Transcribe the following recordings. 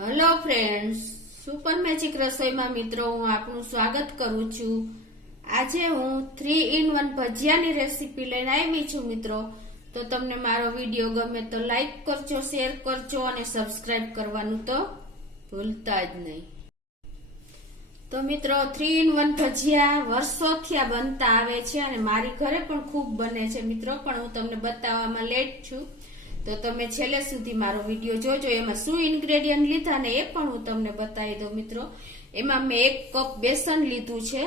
Hello friends, super magic રસોઈમાં મિત્રો હું આપનું સ્વાગત કરું છું। આજે હું 3 in 1 ભજીયાની રેસીપી લઈને આવી છું મિત્રો। તો તમને મારો વિડીયો ગમે તો લાઈક કરજો, શેર કરજો અને સબસ્ક્રાઇબ કરવાનું તો ભૂલતા જ નહીં। તો મિત્રો 3 in 1 ભજીયા વર્ષોથી આ બનતા આવે છે અને મારી ઘરે પણ ખૂબ બને છે મિત્રો, પણ હું તમને બતાવવામાં લેટ છું। તો તમે છેલ્લે સુધી મારો વિડીયો જોજો। એમાં શું ઇન્ગ્રેડિયન્ટ લીધા ને એ પણ હું તમને બતાવી દઉં મિત્રો। એમાં મેં 1 કપ બેસન લીધું છે,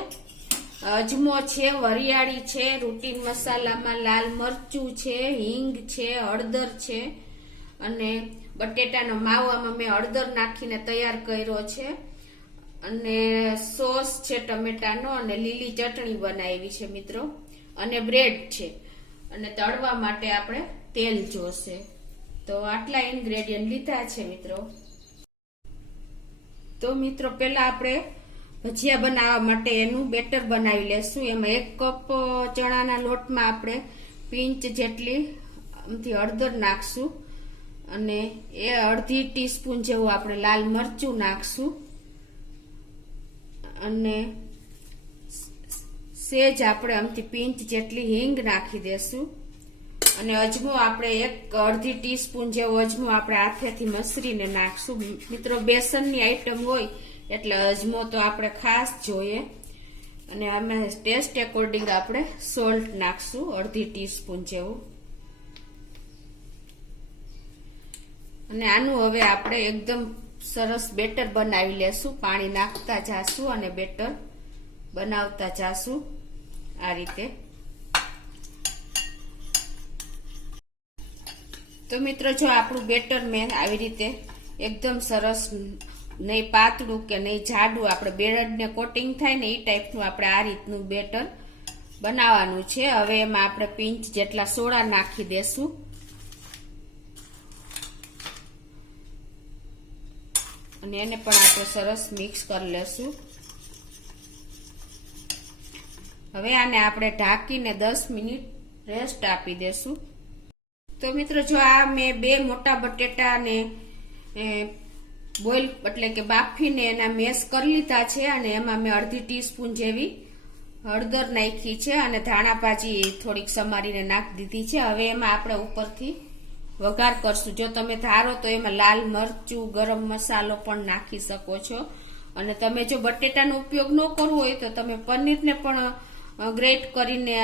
અજમો છે, વરિયાળી છે, રૂટીન મસાલામાં લાલ મરચું છે, હિંગ છે, હળદર છે અને બટેટાનો માવો આમાં મેં હળદર નાખીને તૈયાર કર્યો છે અને સોસ છે ટમેટાનો અને લીલી ચટણી બનાવી છે મિત્રો અને બ્રેડ છે અને તળવા માટે આપણે તેલ જોશે। તો આટલા ઇન્ગ્રેડિયન્ટ લીધા છે મિત્રો। તો મિત્રો પહેલા આપણે ભજીયા બનાવવા માટે એનું બેટર બનાવી લેશું। એમાં 1 કપ ચણાના લોટમાં આપણે પિંચ જેટલી આમથી હળદર નાખશું અને એ અડધી ટીસ્પૂન જેવું આપણે લાલ મરચું નાખશું અને સેજ આપણે આમથી પિંચ જેટલી હિંગ નાખી દેશું અને અજમો આપણે અડધી ટીસ્પૂન જેવો અજમો આપણે હાથેથી મસરીને નાખશું મિત્રો। બેસનની આઈટમ હોય એટલે અજમો તો આપણે ખાસ જોઈએ અને અમે ટેસ્ટ એકોર્ડિંગ આપણે સોલ્ટ નાખશું અડધી ટીસ્પૂન જેવું અને આનું હવે આપણે એકદમ સરસ બેટર બનાવી લેશું। પાણી નાખતા જાશું અને બેટર બનાવતા જાશું આ રીતે। તો મિત્રો જો આપણું બેટર મેં આવી રીતે એકદમ સરસ, નહીં પાતળું કે નહીં જાડું, આપણે બ્રેડને કોટિંગ થાય ને એ ટાઈપનું આપણે આ રીતનું બેટર બનાવવાનું છે। હવે એમાં આપણે પિંચ જેટલા સોડા નાખી દેશું અને એને પણ આપણે સરસ મિક્સ કરી લેશું। હવે આને આપણે ઢાંકીને 10 મિનિટ રેસ્ટ આપી દેશું। તો મિત્રો જો આ મેં 2 મોટા બટેટાને બોઇલ એટલે કે બાફીને એના મેશ કરી લીધા છે અને એમાં મેં અડધી ટીસ્પૂન જેવી હળદર નાખી છે અને ધાણા ભાજી થોડીક સમારીને નાખી દીધી છે। હવે એમાં આપણે ઉપરથી વઘાર કરશું। જો તમે ધારો તો એમાં લાલ મરચું, ગરમ મસાલો પણ નાખી શકો છો અને તમે જો બટેટાનો ઉપયોગ ન કરવો હોય તો તમે પનીરને પણ ગ્રેટ કરીને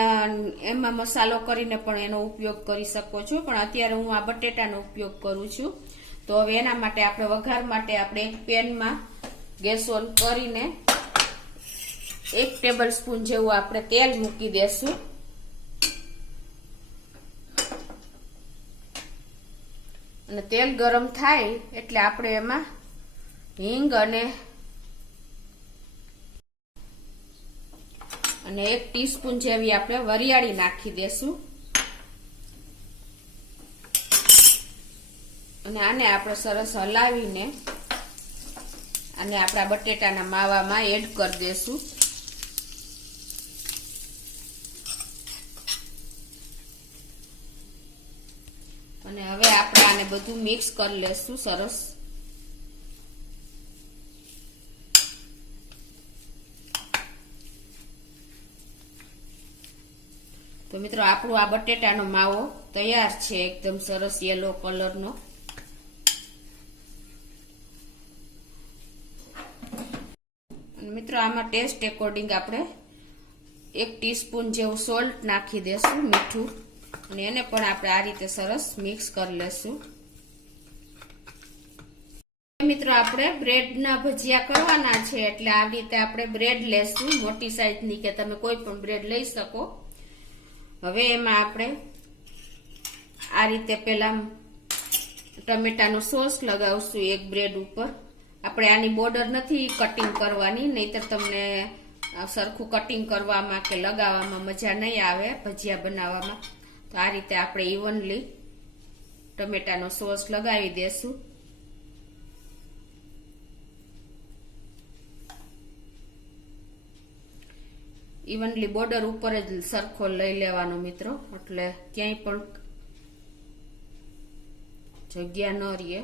એમાં મસાલો કરીને પણ એનો ઉપયોગ કરી શકો છો, પણ અત્યારે હું આ બટેટાનો ઉપયોગ કરું છું। તો હવે એના માટે આપણે વઘાર માટે આપણે એક પેનમાં ગેસ ઓન કરીને 1 ટેબલ સ્પૂન જેવું આપણે તેલ મૂકી દેશું અને તેલ ગરમ થાય એટલે આપણે એમાં હિંગ અને 1 ટીસ્પૂન જેવી આપણે વરિયાળી નાખી દેશું અને આને આપણે સરસ હલાવીને આને આપણા બટેટાના માવામાં એડ કરી દેશું અને હવે આપણે આને બધું મિક્સ કરી લેશું સરસ। તો મિત્રો આપણું આ બટેટાનો માવો તૈયાર છે, એકદમ સરસ યેલો કલરનો। અને મિત્રો આમાં ટેસ્ટ એકોર્ડિંગ આપણે 1 ટીસ્પૂન જેવું સોલ્ટ નાખી દેશું, મીઠું, અને એને પણ આપણે આ રીતે સરસ મિક્સ કરી લેશું। મિત્રો આપણે બ્રેડના ભજીયા કરવાના છે એટલે આ રીતે આપણે બ્રેડ લેશું, મોટી સાઈઝની કે તમે કોઈ પણ બ્રેડ લઈ શકો। હવે એમાં આપણે આ રીતે પેલા ટમેટાનો સોસ લગાવશું 1 બ્રેડ ઉપર। આપણે આની બોર્ડર નથી કટિંગ કરવાની, નહીતર તમને સરખું કટિંગ કરવામાં કે લગાવવામાં મજા નહીં આવે ભજીયા બનાવવામાં। તો આ રીતે આપણે ઇવનલી ટમેટાનો સોસ લગાવી દેશું। ઇવનલી બોર્ડર ઉપર જ સરખો લઈ લેવાનો મિત્રો, એટલે ક્યાંય પણ જગ્યા ન રહે।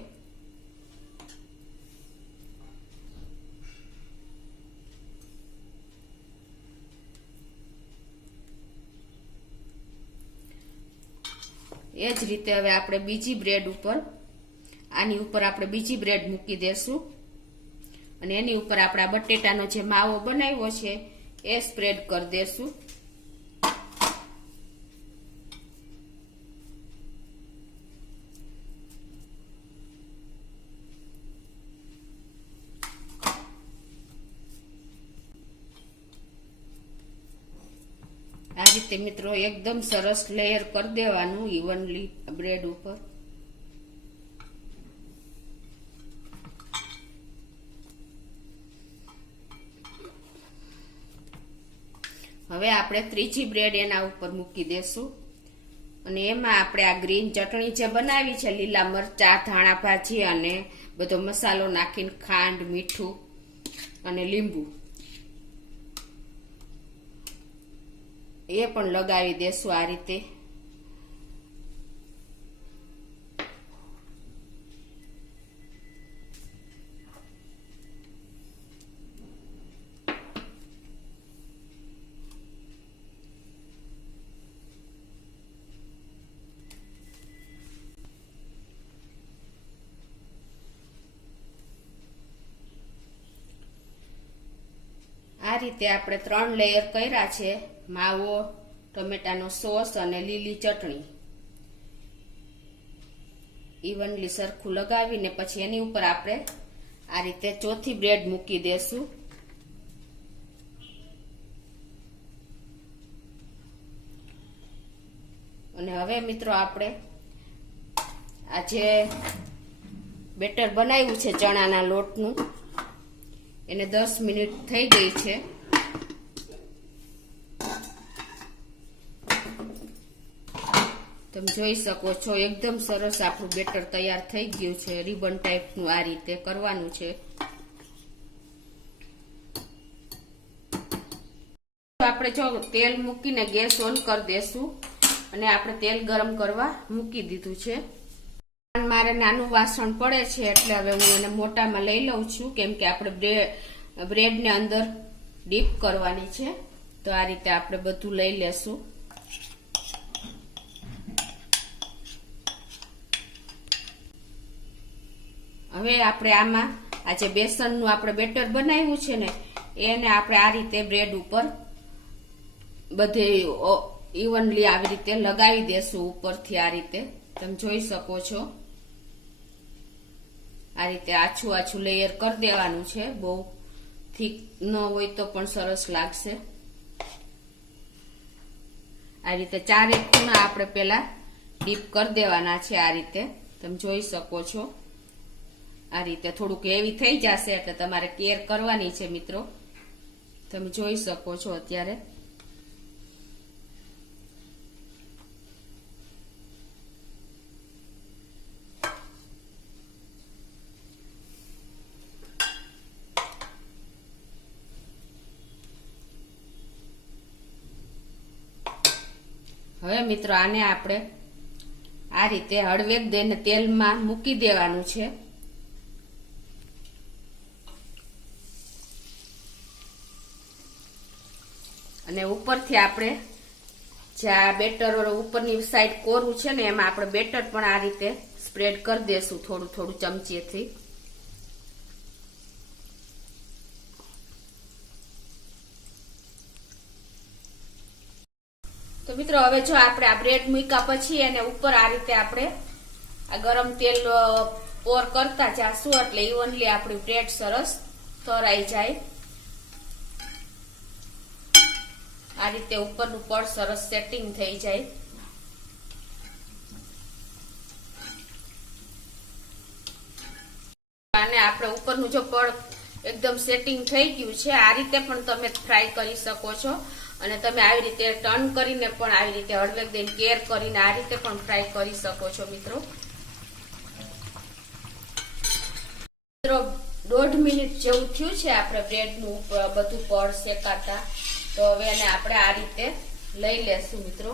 એ જ રીતે હવે આપણે બીજી બ્રેડ ઉપર આની ઉપર આપણે બીજી બ્રેડ મૂકી દેશું અને એની ઉપર આપણે બટેટાનો જે માવો બનાવ્યો છે એ સ્પ્રેડ કરી દેશું. આ રીતે મિત્રો એકદમ સરસ લેયર કરી દેવાનું ઇવનલી બ્રેડ ઉપર. હવે આપણે ત્રીજી બ્રેડ એના ઉપર મૂકી દેશું અને એમાં આપણે આ ગ્રીન ચટણી જે બનાવી છે, લીલા મરચા, ધાણા ભાજી અને બધો મસાલો નાખીને ખાંડ, મીઠું અને લીંબુ એ પણ લગાવી દેશું આ રીતે. આ રીતે આપણે 3 લેયર કર્યા છે. માવો, ટમેટાનો સોસ અને લીલી ચટણી ઇવનલી સરખું લગાવીને પછી એની ઉપર આપણે આ રીતે ચોથી બ્રેડ મૂકી દેશું. અને હવે મિત્રો આપણે આ જે બેટર બનાવ્યું છે ચણાના લોટનું એને 10 મિનિટ થઈ ગઈ છે. તમે જોઈ શકો છો એકદમ સરસ આપણું બેટર તૈયાર થઈ ગયું છે. રિબન ટાઈપનું આ રીતે કરવાનું છે. આપણે જો તેલ મૂકીને ગેસ ઓન કરી દેશું અને આપણે તેલ ગરમ કરવા મૂકી દીધું છે. મારે નાનું વાસણ પડે છે એટલે હવે હું એને મોટામાં લઈ લઉં છું, કેમ કે આપણે બ્રેડને અંદર ડીપ કરવાની છે. તો આ રીતે આપણે બધું લઈ લેશું. હવે આપણે આમાં આ જે બેસનનું આપણે બેટર બનાવ્યું છે ને એને આપણે આ રીતે બ્રેડ ઉપર બધે ઇવનલી આવી રીતે લગાવી દેશું ઉપરથી. આ રીતે તમે જોઈ શકો છો આ રીતે આછું આછું લેયર કરી દેવાનું છે. બહુ થીક ન હોય તો પણ સરસ લાગશે. આ રીતે 4 ખૂણા આપણે પેલા ડીપ કરી દેવાના છે. આ રીતે તમે જોઈ શકો છો. આ રીતે થોડુંક હેવી થઈ જશે એટલે તમારે કેર કરવાની છે મિત્રો. તમે જોઈ શકો છો અત્યારે. હવે મિત્રો આને આપણે આ રીતે હળવેક દઈને તેલમાં મૂકી દેવાનું છે. અને ઉપરથી આપણે જે આ બેટર ઉપરની સાઈડ કોરું છે ને એમાં આપણે બેટર પણ આ રીતે સ્પ્રેડ કરી દેશું થોડું થોડું ચમચીથી. તો મિત્રો હવે જો આપણે આ બ્રેડ મૂક્યા પછી એને ઉપર આ રીતે આપણે આ ગરમ તેલ પોર કરતા જાશું એટલે ઇવનલી આપણી બ્રેડ સરસ તરાઈ જાય. આ રીતે ઉપરનું પડ સરસ સેટિંગ થઈ જાય. અને આપણે ઉપરનું જો પડ એકદમ સેટિંગ થઈ ગયું છે આ રીતે પણ તમે ફ્રાય કરી શકો છો. અને તમે આવી રીતે ટર્ન કરીને પણ આવી રીતે હળવેક દઈને કેર કરીને આ રીતે પણ ફ્રાય કરી શકો છો મિત્રો. 1.5 મિનિટ જેવું થયું છે આપણે બ્રેડનું બધું પડ શેકાતા. તો હવે એને આપણે આ રીતે લઈ લેશું મિત્રો.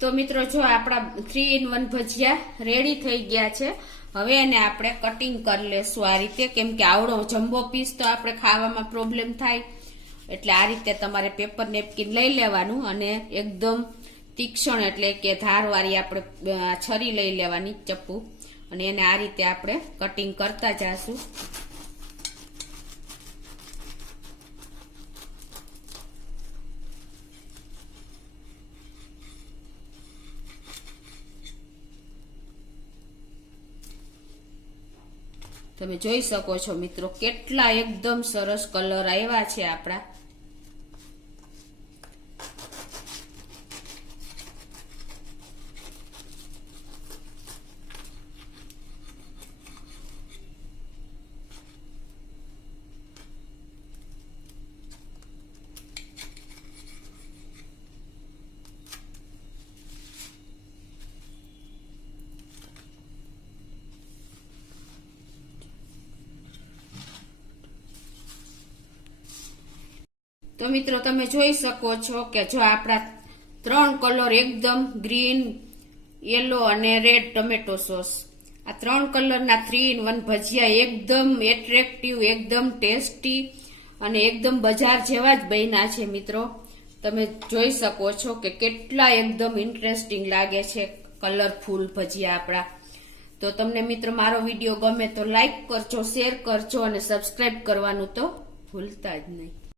તો મિત્રો જો આપણા 3 in 1 ભજીયા રેડી થઈ ગયા છે. હવે એને આપણે કટિંગ કરી લેશું આ રીતે, કેમ કે આવડો જમ્બો પીસ તો આપણે ખાવામાં પ્રોબ્લેમ થાય. એટલે આ રીતે તમારે પેપર નેપકિન લઈ લેવાનું અને એકદમ તીક્ષ્ણ એટલે કે ધારવાળી આપણે છરી લઈ લેવાની, ચપ્પુ, અને એને આ રીતે આપણે કટિંગ કરતા જાશું. તમે જોઈ શકો છો મિત્રો કેટલા એકદમ સરસ કલર આવ્યા છે આપણા. તો મિત્રો તમે જોઈ શકો છો કે જો આપણા 3 કલર એકદમ ગ્રીન, યલો અને રેડ ટમેટો સોસ, આ 3 કલરના 3 in 1 ભજીયા એકદમ એટ્રેક્ટિવ, એકદમ ટેસ્ટી અને એકદમ બજાર જેવા જ બન્યા છે મિત્રો. તમે જોઈ શકો છો કે કેટલા એકદમ ઇન્ટરેસ્ટિંગ લાગે છે કલરફુલ ભજીયા આપણા. તો તમને મિત્રો મારો વિડીયો ગમે તો લાઈક કરજો, શેર કરજો અને સબસ્ક્રાઇબ કરવાનું તો ભૂલતા જ નહીં.